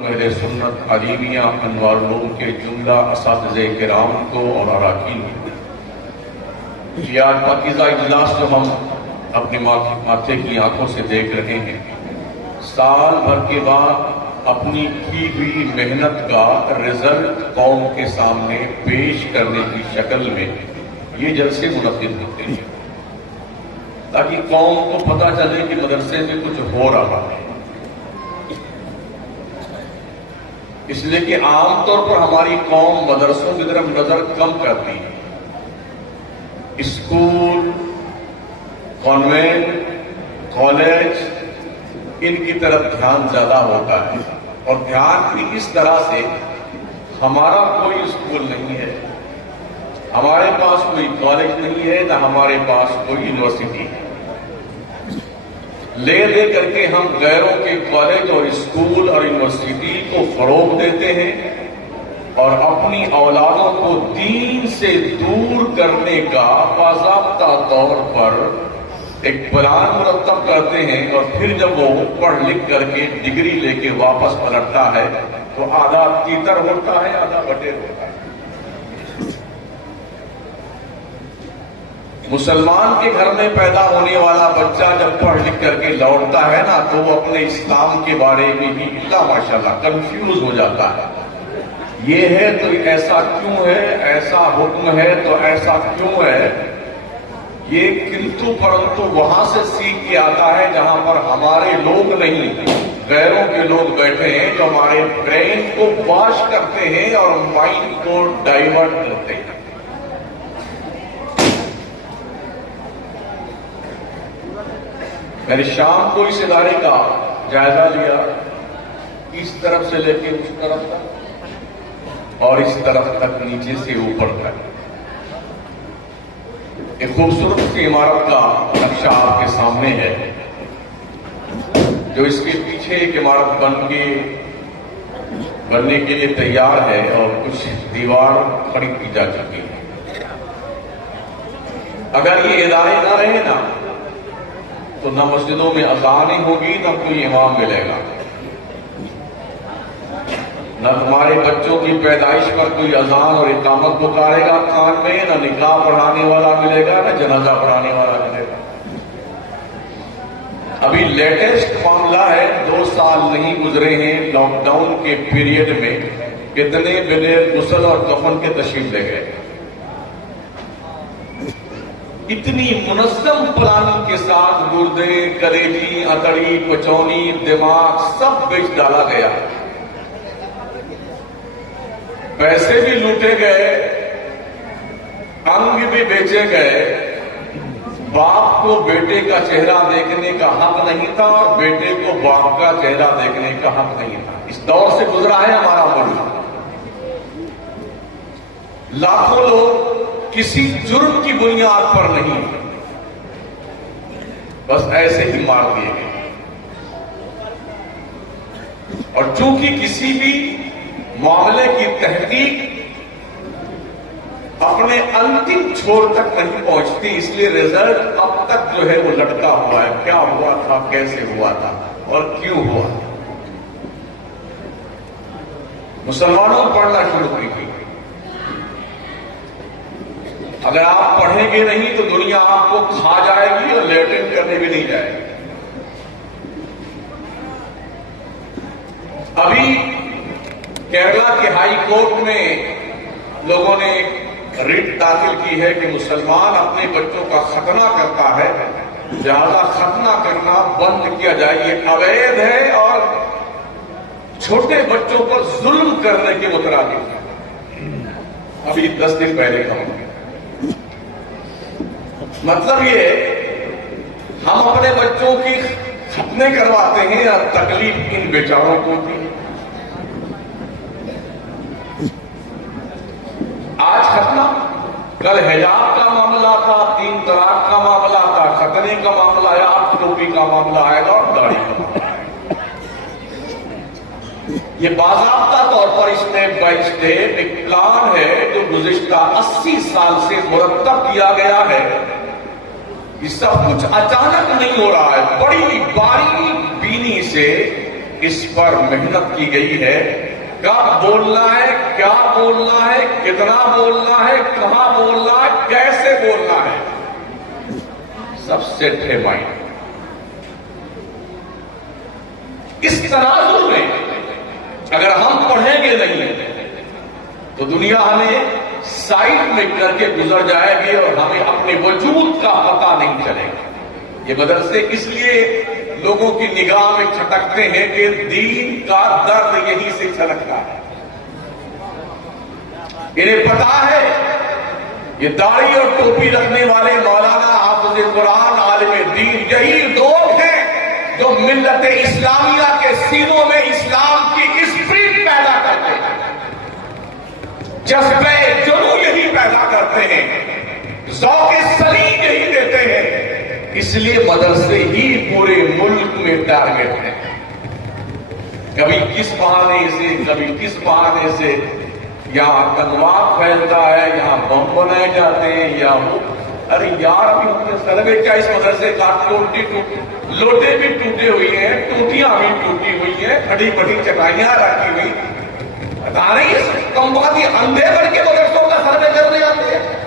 اہل سنت علیمیہ انوار العلوم کے جملہ اساتذہ کرام کو اور اراکین یہ پاکیزہ اجلاس جو ہم اپنے ماتھے کی آنکھوں سے دیکھ رہے ہیں، سال بھر کے بعد اپنی کی ہوئی محنت کا رزلٹ قوم کے سامنے پیش کرنے کی شکل میں یہ جلسے منعقد ہوتے ہیں تاکہ قوم کو پتہ چلے کہ مدرسے میں کچھ ہو رہا ہے۔ اس لیے کہ عام طور پر ہماری قوم مدرسوں کی طرف نظر کم کرتی ہے، اسکول، کانوینٹ، کالج ان کی طرف دھیان زیادہ ہوتا ہے، اور دھیان بھی اس طرح سے ہمارا کوئی اسکول نہیں ہے، ہمارے پاس کوئی کالج نہیں ہے، نہ ہمارے پاس کوئی یونیورسٹی ہے، لے دے کر کے ہم غیروں کے کالج اور اسکول اور یونیورسٹی کو فروغ دیتے ہیں اور اپنی اولادوں کو دین سے دور کرنے کا باضابطہ طور پر ایک پلان مرتب کرتے ہیں، اور پھر جب وہ پڑھ لکھ کر کے ڈگری لے کے واپس پلٹتا ہے تو آدھا تیتر ہوتا ہے، آدھا بٹیر ہوتا ہے۔ مسلمان کے گھر میں پیدا ہونے والا بچہ جب پڑھ لکھ کر کے لوٹتا ہے نا تو وہ اپنے اسلام کے بارے میں بھی اللہ ماشاءاللہ کنفیوز ہو جاتا ہے، یہ ہے تو ایسا کیوں ہے، ایسا حکم ہے تو ایسا کیوں ہے۔ یہ کنتو پرنتو وہاں سے سیکھ کے آتا ہے جہاں پر ہمارے لوگ نہیں، غیروں کے لوگ بیٹھے ہیں جو ہمارے برین کو واش کرتے ہیں اور مائنڈ کو ڈائیورٹ کرتے ہیں۔ میں نے شام کو اس ادارے کا جائزہ لیا، اس طرف سے لے کے اس طرف تک اور اس طرف تک نیچے سے اوپر تک ایک خوبصورت سی عمارت کا نقشہ آپ کے سامنے ہے، جو اس کے پیچھے ایک عمارت بننے کے لیے تیار ہے اور کچھ دیوار کھڑی کی جا چکی ہے۔ اگر یہ ادارے نہ رہے نا تو نہ مسجدوں میں اذان ہوگی، نہ کوئی امام ملے گا، نہ تمہارے بچوں کی پیدائش پر کوئی اذان اور اقامت پکارے گا کان میں، نہ نکاح پڑھانے والا ملے گا، نہ جنازہ پڑھانے والا ملے گا۔ ابھی لیٹسٹ معاملہ ہے، 2 سال نہیں گزرے ہیں لاک ڈاؤن کے پیریڈ میں کتنے بغیر غسل اور کفن کے تشریف لے گئے۔ اتنی منظم پلاننگ کے ساتھ گردے، کلیجی، اتڑی، پچونی، دماغ سب بیچ ڈالا گیا، پیسے بھی لوٹے گئے، انگ بھی بیچے گئے۔ باپ کو بیٹے کا چہرہ دیکھنے کا حق نہیں تھا اور بیٹے کو باپ کا چہرہ دیکھنے کا حق نہیں تھا۔ اس دور سے گزرا ہے ہمارا ملک۔ لاکھوں لوگ کسی جرم کی بنیاد پر نہیں، بس ایسے ہی مار دیے گئے، اور چونکہ کسی بھی معاملے کی تحقیق اپنے انتم چھوڑ تک نہیں پہنچتی، اس لیے رزلٹ اب تک جو ہے وہ لٹکا ہوا ہے، کیا ہوا تھا، کیسے ہوا تھا اور کیوں ہوا۔ مسلمانوں پڑھنا شروع کیجیے، اگر آپ پڑھیں گے نہیں تو دنیا آپ کو کھا جائے گی اور لیٹن کرنے بھی نہیں جائے گی۔ ابھی کیرلا کے ہائی کورٹ میں لوگوں نے ریٹ داخل کی ہے کہ مسلمان اپنے بچوں کا ختنہ کرتا ہے، لہذا ختنہ کرنا بند کیا جائے، یہ اویدھ ہے اور چھوٹے بچوں پر ظلم کرنے کے مترادف ہے۔ ابھی 10 دن پہلے کا مطلب یہ ہم اپنے بچوں کی ختنے کرواتے ہیں اور تکلیف ان بیچاروں کو ہوتی ہے۔ آج ختنہ، کل حجاب کا معاملہ تھا، 3 طلاق کا معاملہ تھا، ختنے کا معاملہ ہے، اب ٹوپی کا معاملہ آئے گا اور داڑھی کا معاملہ آئے گا۔ یہ باضابطہ طور پر اسٹیپ بائی اسٹیپ ایک پلان ہے جو گزشتہ 80 سال سے مرتب کیا گیا ہے۔ یہ سب کچھ اچانک نہیں ہو رہا ہے، بڑی باریک بینی سے اس پر محنت کی گئی ہے، کب بولنا ہے، کیا بولنا ہے، کتنا بولنا ہے، کہاں بولنا ہے، کیسے بولنا ہے، سب سیٹ ہے مائنڈ۔ اس تناظر میں اگر ہم پڑھیں گے نہیں تو دنیا ہمیں سائڈ میں کر کے گزر جائے گی اور ہمیں اپنے وجود کا پتہ نہیں چلے گا۔ یہ مدرسے اس لیے لوگوں کی نگاہ میں چھٹکتے ہیں کہ دین کا درد یہی سے چھلکتا ہے۔ انہیں پتا ہے یہ داڑھی اور ٹوپی رکھنے والے مولانا، حافظ قرآن، عالم دین، یہی لوگ ہیں جو ملت اسلامیہ کے سینوں میں اسلام کی اسپرٹ پیدا کرتے ہیں، جذبہ جنون یہی پیدا کرتے ہیں، ذوق سلیم یہی دیتے ہیں۔ اس لیے مدرسے ہی پورے ملک میں ٹارگٹ ہیں۔ کبھی کس بہانے سے، کبھی کس بہانے سے یہاں آتنکواد پھیلتا ہے، یہاں بم بنائے جاتے ہیں، یا وہ ارے یار ابھی ہم نے سروے کیا اس مدرسے کا لوٹے بھی ٹوٹے ہوئی ہیں، ٹوٹیاں بھی ٹوٹی ہوئی ہیں، کھڑی پڑی چٹائیاں رکھی ہوئی، بتا رہی ہے کم بات یہ اندھے بن کے مدرسوں کا سروے کرنے آتے ہیں۔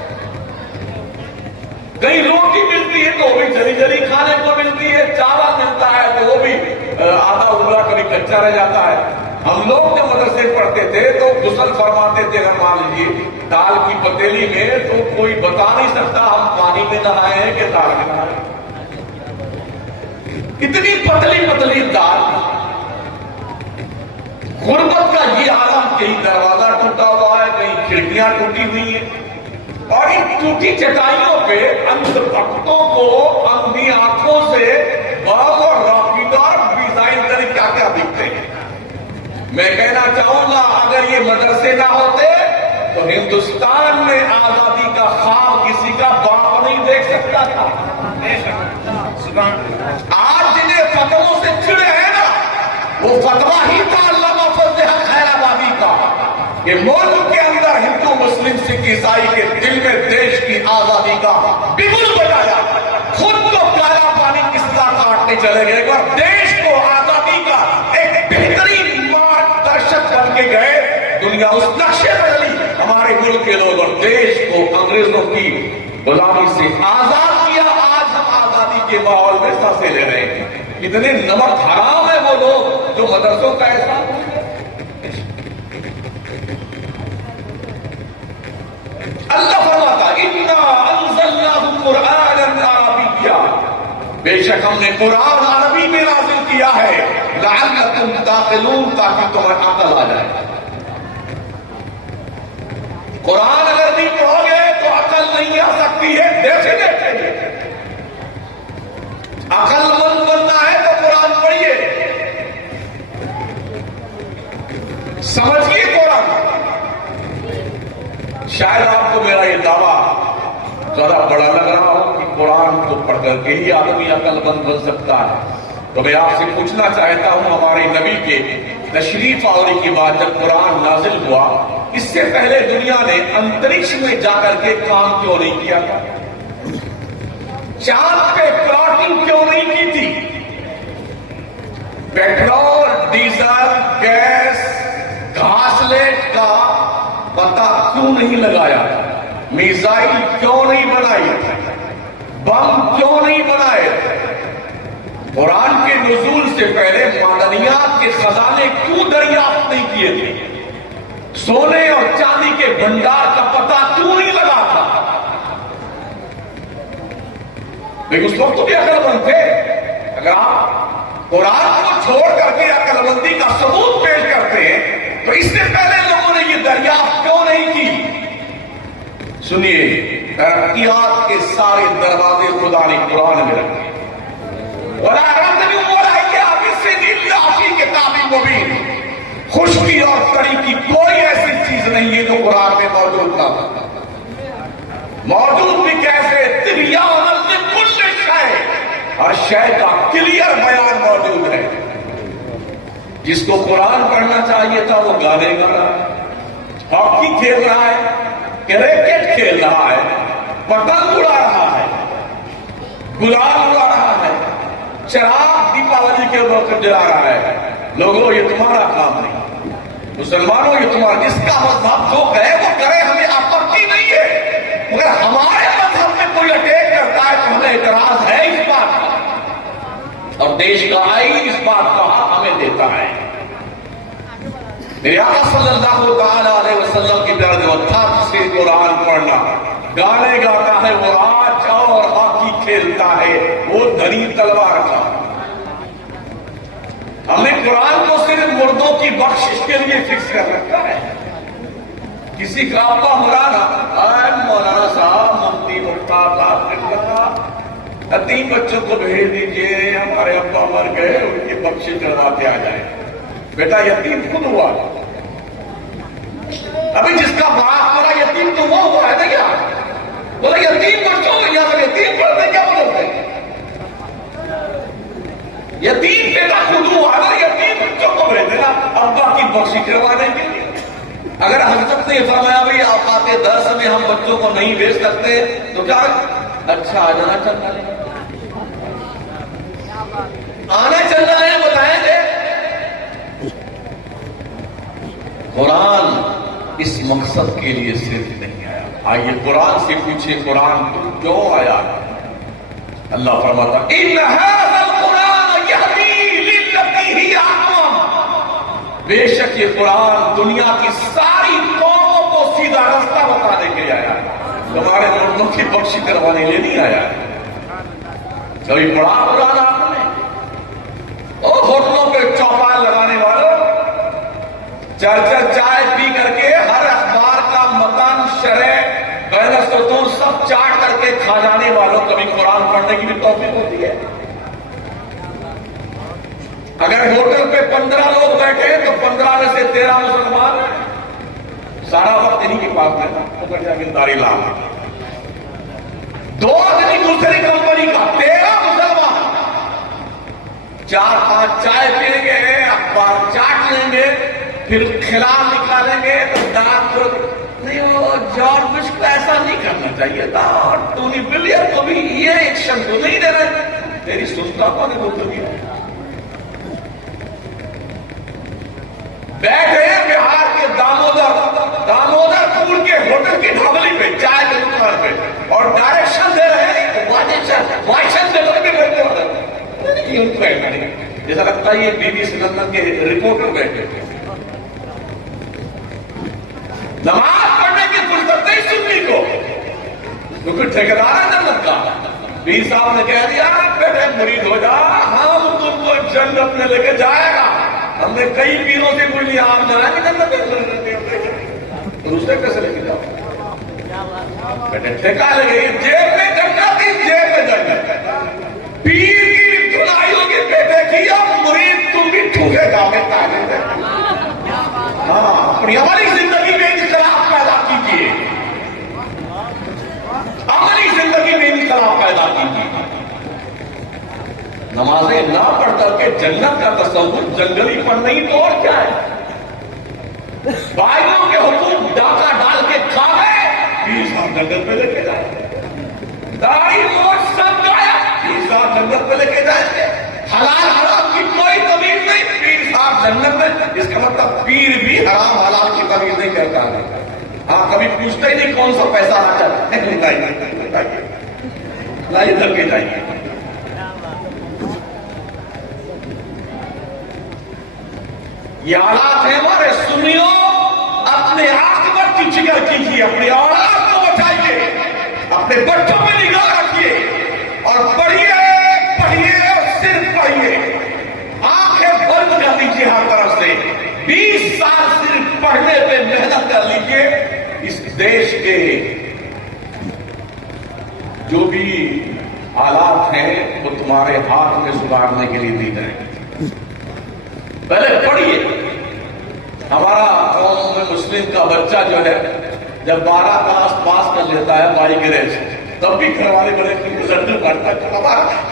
کہیں روٹی ملتی ہے تو وہ بھی جلی جلی کھانے کو ملتی ہے، چاول ملتا ہے تو وہ بھی آدھا ادھورا کبھی کچا رہ جاتا ہے۔ ہم لوگ جب مدرسے پڑھتے تھے تو غسل فرماتے تھے، اگر مان لیجیے دال کی پتیلی میں، تو کوئی بتا نہیں سکتا ہم پانی میں نہائے ہیں کہ دال میں نہائے۔ اتنی پتلی پتلی دال، غربت کا یہ عالم، کہیں دروازہ ٹوٹا ہوا ہے، کہیں کھڑکیاں ٹوٹی ہوئی ہیں، اور ان ٹوٹی چٹائیوں پہ اندھ بھکتوں کو اپنی آنکھوں سے بم اور راکیٹار ڈیزائن کر کیا کیا دکھتے ہیں۔ میں کہنا چاہوں گا اگر یہ مدرسے نہ ہوتے تو ہندوستان میں آزادی کا خواب کسی کا باپ نہیں دیکھ سکتا تھا۔ آج جنہیں فتووں سے چڑے ہیں نا، وہ فتوا ہی تھا علامہ فضل حق خیر آبادی کا کہ ملک کے اندر ہندو، مسلم، سکھ، عیسائی کے دل میں دیش کی آزادی کا بگل بجایا، خود کو کالا پانی کس طرح کاٹنے چلے گئے اور دیش کو آزادی کا ایک بہترین مارگدرشک بن کے گئے۔ دنیا اس نقشے پر چلی، ہمارے ملک کے لوگ اور دیش کو انگریزوں کی غلامی سے آزاد کیا۔ آج ہم آزادی کے ماحول میں سانسیں لے رہے ہیں۔ کتنے نمک حرام ہے وہ لوگ جو مدرسوں کا احسان کرتے ہیں۔ اللہ فرماتا اِنَّا أَنزَلْنَاهُ قُرْآنًا عَرَبِيًّا، بے شک ہم نے قرآن عربی میں نازل کیا ہے، لَعَلَّكُمْ تَعْقِلُونَ، تاکہ تمہیں عقل آ جائے۔ قرآن اگر نہیں پڑھو گے تو عقل نہیں آ سکتی ہے۔ دیکھیں عقل مند بننا ہے تو قرآن پڑھیے، سمجھیے قرآن۔ شاید آپ کو میرا یہ دعویٰ ذرا بڑا لگ رہا ہو کہ قرآن کو پڑھ کر کے ہی آدمی عقل مند بن سکتا ہے، تو میں آپ سے پوچھنا چاہتا ہوں ہمارے نبی کے تشریف آوری کے بعد جب قرآن نازل ہوا، اس سے پہلے دنیا نے انترکش میں جا کر کے کام کیوں نہیں کیا تھا؟ چاند پہ پلاٹنگ کیوں نہیں کی تھی؟ پیٹرول، ڈیزل، گیس، گھاسلیٹ کا پتہ کیوں نہیں لگایا؟ میزائل کیوں نہیں بنائی؟ بم کیوں نہیں بنائے؟ قرآن کے نزول سے پہلے معدنیات کے خزانے کیوں دریافت نہیں کیے تھے؟ سونے اور چاندی کے بھنڈار کا پتہ کیوں نہیں لگا تھا؟ لیکن اس وقت بھی عقل مند تھے۔ اگر آپ قرآن کو چھوڑ کر کے عقل مندی کا ثبوت پیش کرتے ہیں تو اس سے پہلے لوگوں نے یہ دریافت کیوں نہیں کی؟ سنیے، ترقیات کے سارے دروازے خدا نے قرآن میں رکھے۔ وَلَا رَتْبٍ وَلَا يَابِسٍ إِلَّا فِي كِتَابٍ مُبِينٍ، خشکی اور تری کی کوئی ایسی چیز نہیں ہے جو قرآن میں موجود نہ تھا۔ موجود بھی کیسے؟ تِبْيَانًا لِكُلِّ شَيْءٍ، ہر شے کا کلیئر بیان موجود ہے۔ جس کو قرآن پڑھنا چاہیے تھا وہ گانے گا رہا ہے، ہاکی کھیل رہا ہے، کرکٹ کھیل رہا ہے، پتنگ اڑا رہا ہے، گلاب اڑا رہا ہے، چراغ دیپاولی کے وقت جلا رہا ہے. لوگوں یہ تمہارا کام نہیں. مسلمانوں یہ تمہارا جس کا مذہب جو کرے وہ کرے, ہمیں آپتی نہیں ہے. مگر ہمارے مذہب میں کوئی اٹیک کرتا ہے تو ہمیں اعتراض ہے اس بات کا, اور دیش کا آئین اس بات کا حق ہمیں دیتا ہے. میرے آقا صلی اللہ تعالی علیہ وسلم کی طرح جو تھا سے قرآن پڑھنا, گانے گاتا ہے وہ آج اور ہاکی کھیلتا ہے وہ دھنی تلوار کا. ہم نے قرآن کو صرف مردوں کی بخشش کے لیے فکس کر رکھا ہے. کسی کا ابا مرانا, اے مولانا صاحب مفتی مختار تین بچوں کو بھیج دیجئے, ہمارے ابا مر گئے, ان کی بخشش کروا کے آ جائے. بیٹا یتیم خود ہوا, ابھی جس کا باپ مرا یتیم تو وہ ہوا ہے نا. کیا بولے یتیم بچوں کو, یا یتیم پڑھتے کیا بولتے ہیں, یتیم بیٹا خود ہوا نا, یتیم بچوں کو بھیج دینا ابا کی بخشش کروانے کے لیے. اگر حضرت نے فرمایا بھائی اوقات درس میں ہم بچوں کو نہیں بھیج سکتے تو کیا اچھا آ جانا چلنا ہے, آنا چلنا ہے, بتائیں گے. قرآن اس مقصد کے لیے صرف نہیں آیا. آئیے قرآن سے پوچھے قرآن کیوں آیا. اللہ فرماتا ان ھذا القرآن یہدی للتی ہی اقوم, بے شک یہ قرآن دنیا کی ساری قوموں کو سیدھا راستہ بتانے کے آیا. تمہارے مردوں کی بخشی کروانے لیے نہیں آیا. کبھی پڑھا قرآن آپ نے؟ اور ہوٹلوں پہ چوپال لگانے والوں, چرچر چائے پی کر کے ہر اخبار کا متن شرح بین السطور سب چاٹ کر کے کھا جانے والوں, کبھی قرآن پڑھنے کی بھی توفیق ہوتی ہے؟ اگر ہوٹل پہ 15 لوگ بیٹھے تو 15 میں سے 13 مسلمان ہیں. سارا وقت انہیں کے پاس ہے داری لا. 2 آدمی دوسری کمپنی کا 13 مسلمان, 4-5 چائے پیئیں گے, اخبار چاٹ لیں گے, پھر خلاف نکالیں گے تو دانت نہیں. وہ جارج بش کو ایسا نہیں کرنا چاہیے تھا, اور ٹونی بلیئر کو بھی یہ ایکشن کو نہیں دے رہے. تیری سنتا کو نہیں بولتی ہے. بیٹھے بہار کے دامودر پور کے ہوٹل کی ڈھابلی پہ, چائے کے دکان پہ, اور ڈائریکشن دے رہے ہیں جیسا لگتا ہے یہ BBC لندن کے رپورٹر بیٹھے تھے. نماز پڑھنے کی فرصت نہیں سنی کو, کیونکہ ٹھیکیدار ہے جنت کا. پیر صاحب نے کہہ دیا بیٹے مرید ہو جا, ہم تم کو جنت میں لے کے جائے گا. ہم نے کئی پیروں سے پوچھ لیا آپ جائیں گے جنت میں, دوسرے کیسے لے کے جاؤ؟ بیٹے ٹھیکا لے گئی, جیب میں جنت تھی, جیب میں جنت. پیر کی دھلائی ہوگی بیٹے کی, اور مرید تم بھی ٹھوکے گا میں تعلیم دے. ہاں, اپنی عملی زندگی میں انقلاب پیدا کیجیے, عملی زندگی میں انقلاب پیدا کیجیے. نمازیں نہ پڑھ کر کے جنت کا تصور جنگلی پر نہیں تو اور کیا ہے. بھائیوں کے حقوق ڈاکہ ڈال کے کھا گئے, پیر صاحب جنگل پہ لے کے جائیں. داڑھی موچھ سب گایا, پیر صاحب جنت پہ لے کے جائیں گے. حلال حرام کی کوئی تمیز نہیں, پیر صاحب جنت میں. اس کا مطلب پیر بھی حرام حلال کی تمیز نہیں کرتا ہے. ہاں, کبھی پوچھتے ہی نہیں کون سا پیسہ آ جاتا ہے. لائیے ادھر کے جائیے. یہ حالات ہیں ہمارے. سنیو, اپنے عاقبت کی فکر کیجیے, اپنی اولاد کو بچائیے, اپنے بچوں پہ نگاہ رکھیے, اور پڑھیے اور صرف پڑھیے. آنکھیں بند کر لیجیے ہر طرف سے. 20 سال صرف پڑھنے پہ محنت کر لیجیے. اس دیش کے جو بھی حالات ہیں وہ تمہارے ہاتھ میں سدھارنے کے لیے دی جائیں گے. پہلے پڑھیے. ہمارا قوم میں مسلم کا بچہ جو ہے جب 12 کلاس پاس کر لیتا ہے بائی گریس, تب بھی گھر والے بڑے رزلٹ کرتا ہے.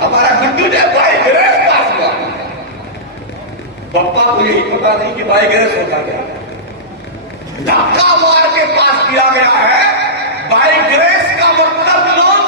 ہمارا گڈو جو ہے بائی گریس پاس ہوا. پپا کو یہی پتا نہیں کہ بائی گریس ہوتا کیا. دھکا مار کے پاس کیا گیا ہے. بائی گریس کا مطلب نان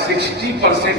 60%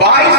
22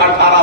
18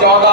14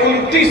29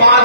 5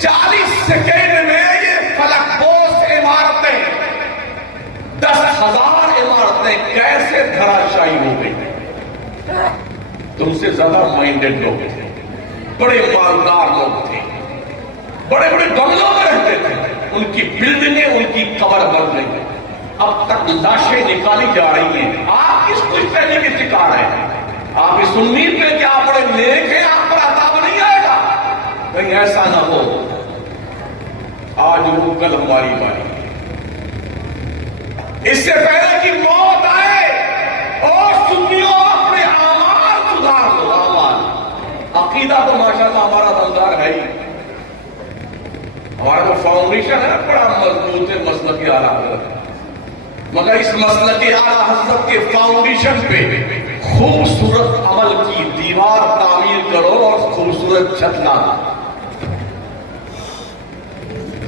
40 سیکنڈ میں یہ فلک بوس عمارتیں 10,000 عمارتیں کیسے دھراشائی ہو گئی؟ تم سے زیادہ مائنڈڈ لوگ تھے، بڑے مالدار لوگ تھے، بڑے بڑے بنگلوں میں رہتے تھے، ان کی بلڈنگیں ان کی قبر بن گئی، اب تک لاشیں نکالی جا رہی ہیں۔ آپ کس خوش فہمی کے شکار ہیں؟ آپ اس امید میں کہ آپ بڑے نیک ہیں، آپ پر عذاب نہیں آئے گا؟ کہیں ایسا نہ ہو آج وہ کل ہماری باری، اس سے پہلے کہ موت آئے اور سنیوں اپنے اعمال سدھار لو۔ اعمال، عقیدہ تو ماشاءاللہ ہمارا دمدار ہے ہی، ہمارا جو فاؤنڈیشن ہے بڑا مضبوط ہے مسلک اعلیٰ حضرت، مگر اس مسلک اعلیٰ حضرت کے فاؤنڈیشن پہ خوبصورت عمل کی دیوار تعمیر کرو اور خوبصورت چھت نہ،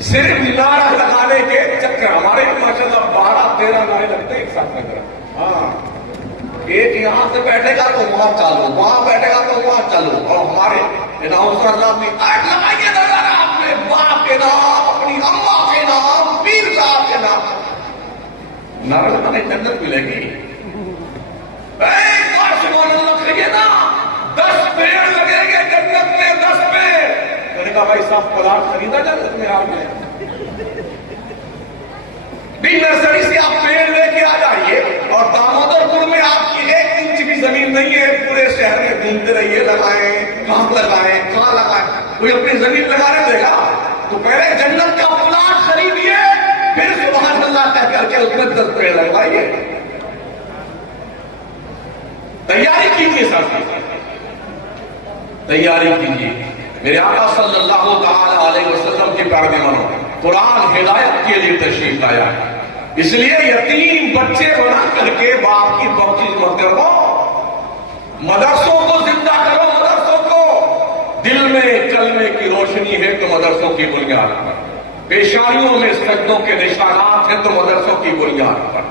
صرف نعرہ لگانے کے چکر ہمارے ماشاءاللہ 12-13 نعرے لگتے ہیں ایک ساتھ میں کرا۔ ہاں، ایک یہاں سے بیٹھے گا تو وہاں چالو، وہاں بیٹھے گا تو وہاں چالو، اور ہمارے اناؤنسر صاحب نے لگائیے نظر اپنے باپ کے نام، اپنی اماں کے نام، پیر صاحب کے نام، نعرہ لگانے جنت ملے گی۔ ایک بار سبحان اللہ کہیے نا، 10 پیڑ لگیں گے جنت میں، 10 پیڑ۔ میں نے کہا بھائی صاحب پلاٹ خریدا جنت میں آپ نے؟ بھی نرسری سے آپ پیڑ لے کے آ جائیے، اور دامودر پور میں آپ کی 1 انچ بھی زمین نہیں ہے، پورے شہر میں گھومتے رہیے، لگائیں کہاں لگائیں کہاں لگائیں، کوئی اپنی زمین لگانے دے گا؟ تو پہلے جنت کا پلاٹ خریدیے، پھر سبحان اللہ کہہ کر کے اس میں 10 پیڑ لگائیے۔ تیاری کیجیے ساتھ، تیاری کیجیے۔ میرے آقا صلی اللہ تعالی علیہ وسلم کے پیارے مانو، قرآن ہدایت کے لیے تشریف لایا ہے، اس لیے یتیم بچے بنا کر کے باپ کی بخشش مت کرو، مدرسوں کو زندہ کرو، مدرسوں کو، دل میں کلمے کی روشنی ہے تو مدرسوں کی بنیاد پر، پیشانیوں میں سجدوں کے نشانات ہیں تو مدرسوں کی بنیاد پر،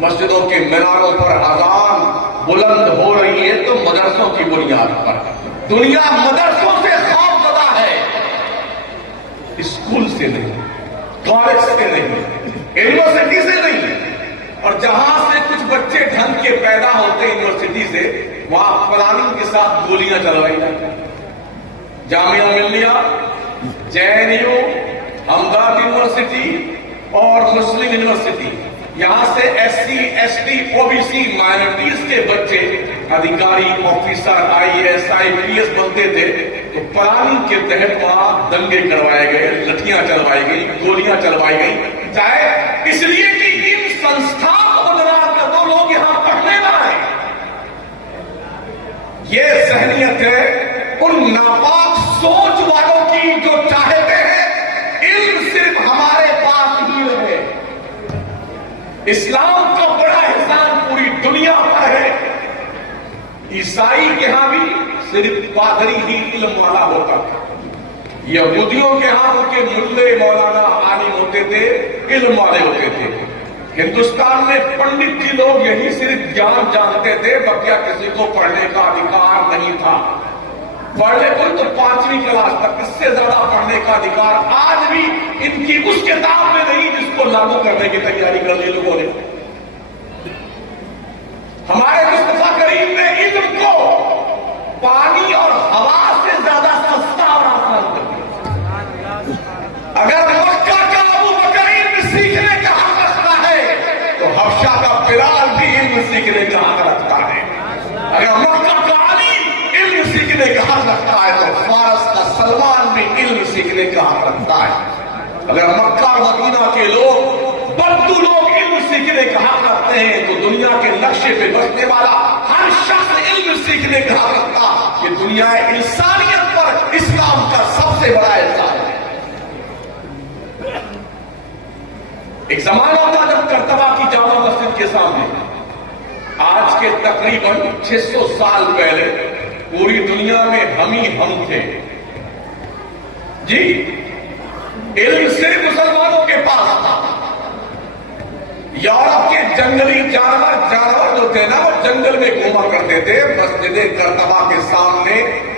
مسجدوں کے میناروں پر اذان بلند ہو رہی ہے تو مدرسوں کی بنیاد پر۔ دنیا مدرسوں سے خوف زدہ ہے، اسکول سے نہیں، کالج سے نہیں، یونیورسٹی سے نہیں، اور جہاں سے کچھ بچے ڈھنگ کے پیدا ہوتے ہیں یونیورسٹی سے، وہاں پلاننگ کے ساتھ گولیاں چلوائی جاتی ہیں۔ جامعہ ملیہ، JNU، احمدآباد یونیورسٹی اور مسلم یونیورسٹی، یہاں سے SC ST OBC مائنورٹیز کے بچے ادھیکاری، آفیسر، IAS IPS بنتے تھے، تو پلاننگ کے تحت وہاں دنگے کروائے گئے، لٹھیاں چلوائی گئی، گولیاں چلوائی گئی، چاہے اس لیے کہ ان سنستھان کو بدنام کر دو، لوگ یہاں پڑھنے نہ آئے۔ یہ ذہنیت ہے ان ناپاک سوچ والوں کی جو چاہتے ہیں علم صرف ہمارے پاس ہی رہے۔ اسلام کا بڑا احسان پوری دنیا پر ہے، عیسائی کے ہاں بھی صرف پادری ہی علم والا ہوتا تھا، یہودیوں کے ہاں ان کے ملے مولانا عالم ہوتے تھے، علم والے ہوتے تھے۔ ہندوستان میں پنڈت جی لوگ یہی صرف جان جانتے تھے، بقیہ کسی کو پڑھنے کا ادھیکار نہیں تھا۔ پڑھنے کوئی تو 5ویں کلاس تک، اس سے زیادہ پڑھنے کا ادھیکار آج بھی ان کی اس کتاب میں نہیں جس کو لاگو کرنے کی تیاری کر لی لوگوں نے۔ ہمارے مصطفیٰ کریم نے علم کو پانی اور ہوا سے زیادہ سستا اور آسان کر دیا۔ اگر مکہ کا ابو بکر علم سیکھنے کا حق رکھتا ہے تو حبشہ کا بلال بھی علم سیکھنے کا حق رکھتا ہے۔ اگر مکہ کا علی علم سیکھنے کا حق رکھتا ہے تو فارس کا سلمان بھی علم سیکھنے کا حق رکھتا ہے۔ اگر مکہ اور مدینہ کے لوگ بدو لوگ علم سیکھنے کا حق رکھتے ہیں تو دنیا کے نقشے پہ بسنے والا ہر شخص علم سیکھنے کا حق رکھتا۔ یہ دنیا انسانیت پر اسلام کا سب سے بڑا احسان ہے۔ ایک زمانہ تھا جب کرتبہ کی جامع مسجد کے سامنے، آج کے تقریباً 600 سال پہلے پوری دنیا میں ہم ہی ہم تھے جی، علم صرف مسلمانوں کے پاس تھا۔ یورپ کے جنگلی جانور جو تھے نا، وہ جنگل میں گھوما کرتے تھے، مسجد کرتبہ کے سامنے